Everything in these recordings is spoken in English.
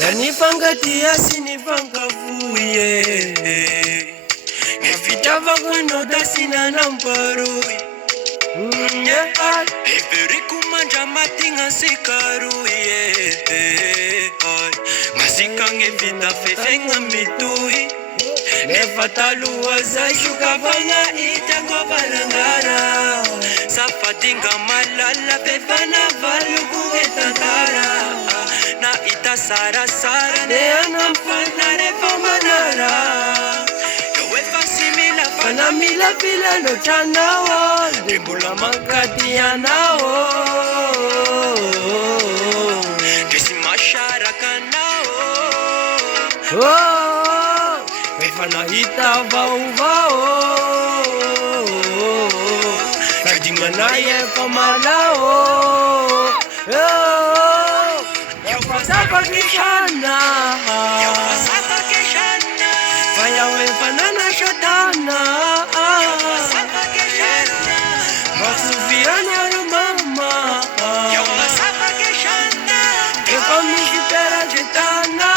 Nanifangatia sinifangavuye ngefitava kunoda sina namparui Everi kumanja matinga sikaruye Masika ngefita fefenga mitui Nefataluwa zaishuka vanga itango balangara Safatinga malala befana valugu etantara Na ita sara sara neana mfana refa manara Yowe fasimila fana mila fila no chanao Dembula mangkati yanao Kesi mashara kanao Fana hita vau vau Kadinganaye pamalao Yapasapa kishana Yapasapa kishana Fayawe fanana shatana Yapasapa kishana Maksufiana rumama Yapasapa kishana Kepamishi pera jitana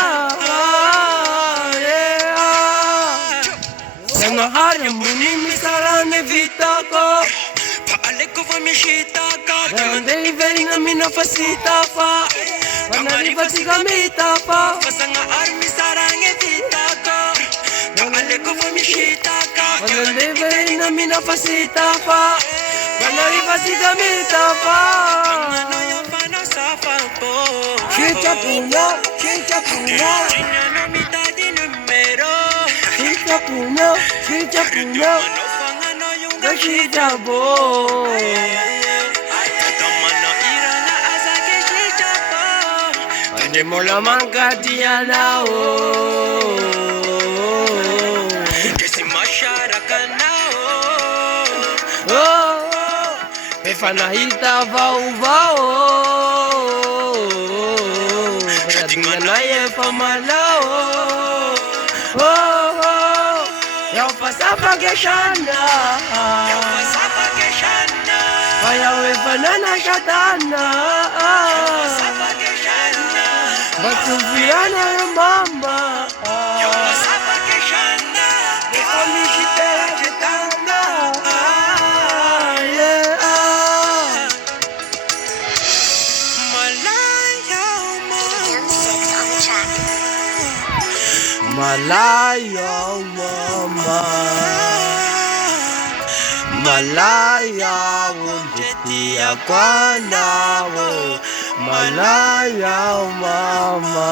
Sengaharya muni misarane vitako Paaleko vamishitaka Gandei verina mina fasita fa Vanari vasiga mitapa Fasanga armi sarange vitako Paaleko vamishitaka Gandei verina mina fasita fa Vanari vasiga mitapa Kangano yopano safa po Chicha puno Chinyano mitadi numero Chicha puno Chicha bo Tatamana irana asake chicha bo Andemola mangkati yanao Kesi masyarakat nao Pefana hita vau Kadinganaye pamalao Yau pasapa keshana Yau pasapa keshana Fayawe fanana shatana Yau pasapa keshana Baksufiana rumamba Yau pasapa keshana Defamishi pera jetana Malaya mama Malaya unditia kwa nawo Malaya mama